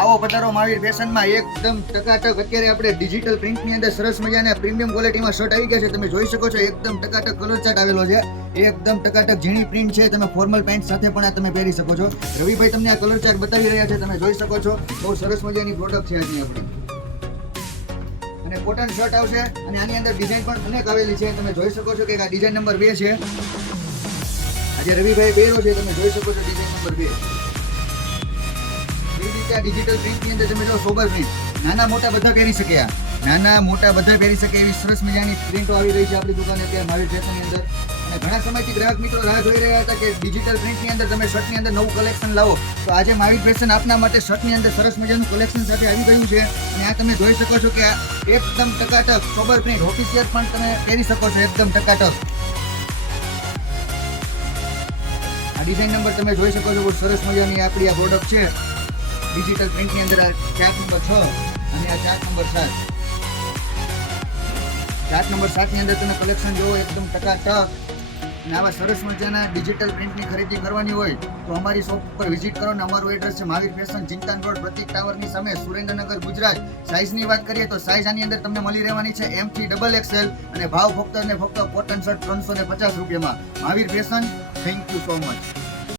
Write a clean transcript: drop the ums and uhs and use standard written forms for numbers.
આવો પધારો મહાવીર ફેશનમાં. એકદમ ટકાટક અત્યારે આપણે ડિજિટલ પ્રિન્ટની અંદર સરસ મજાના પ્રીમિયમ ક્વોલિટીમાં શર્ટ આવી ગયા છે. તમે જોઈ શકો છો એકદમ ટકાટક કલર ચાર્ટ આવેલો છે. એકદમ ટકાટક ઝીણી પ્રિન્ટ છે. તમે ફોર્મલ પેન્ટ સાથે પણ આ તમે પહેરી શકો છો. રવિભાઈ તમને આ કલર ચાર્ટ બતાવી રહ્યા છે. તમે જોઈ શકો છો બહુ સરસ મજાની પ્રોડક્ટ છે આજની આપણી. અને કોટન શર્ટ આવશે અને આની અંદર ડિઝાઇન પણ અનેક આવેલી છે. તમે જોઈ શકો છો કે આ ડિઝાઇન નંબર 2 છે. આજે રવિભાઈ પહેર્યો છે. તમે જોઈ શકો છો ડિઝાઇન નંબર 2. ડિજિટલ પ્રિન્ટની અંદર તમે જો સોબર પ્રિન્ટ નાના મોટા બધા પહેરી શકે. આ નાના મોટા બધા પહેરી શકે એવી સરસ મજાની પ્રિન્ટો આવી રહી છે આપણી દુકાને અત્યારે મહાવીર ફેશનની અંદર. અને ઘણા સમયથી ગ્રાહક મિત્રો રાહ જોઈ રહ્યા હતા કે ડિજિટલ પ્રિન્ટની અંદર તમે શર્ટની અંદર નવું કલેક્શન લાવો. તો આજે મહાવીર ફેશન આપના માટે શર્ટની અંદર સરસ મજાનું કલેક્શન સાથે આવી ગયું છે. અને આ તમે જોઈ શકો છો કે આ એકદમ ટકાટક સોબર પ્રિન્ટ ઓફિસિયલ પણ તમે પહેરી શકો છો એકદમ ટકાટક. આ ડિઝાઇન નંબર તમે જોઈ શકો છો બહુ સરસ મજાની આપણી આ પ્રોડક્ટ છે ડિજિટલ પ્રિન્ટની અંદર. આ ચાર્ટ નંબર 6 અને આ ચાર્ટ નંબર 7. ચાર્ટ નંબર 7 ની અંદર તમે કલેક્શન જોવો એકદમ ટકાટક. અને આવા સરસ મજાના ડિજિટલ પ્રિન્ટની ખરીદી કરવાની હોય તો અમારી શોપ પર વિઝિટ કરો. ને અમારું એડ્રેસ છે મહાવીર ફેશન, ચિંતાન રોડ, પ્રતિક ટાવરની સામે, સુરેન્દ્રનગર, ગુજરાત. સાઇઝની વાત કરીએ તો સાઇઝ આની અંદર તમને મળી રહેવાની છે M થી XXL અને ભાવ ફક્ત ને ફક્ત કોટન શર્ટ 350 રૂપિયામાં. Mahavir fashion. Thank you so much.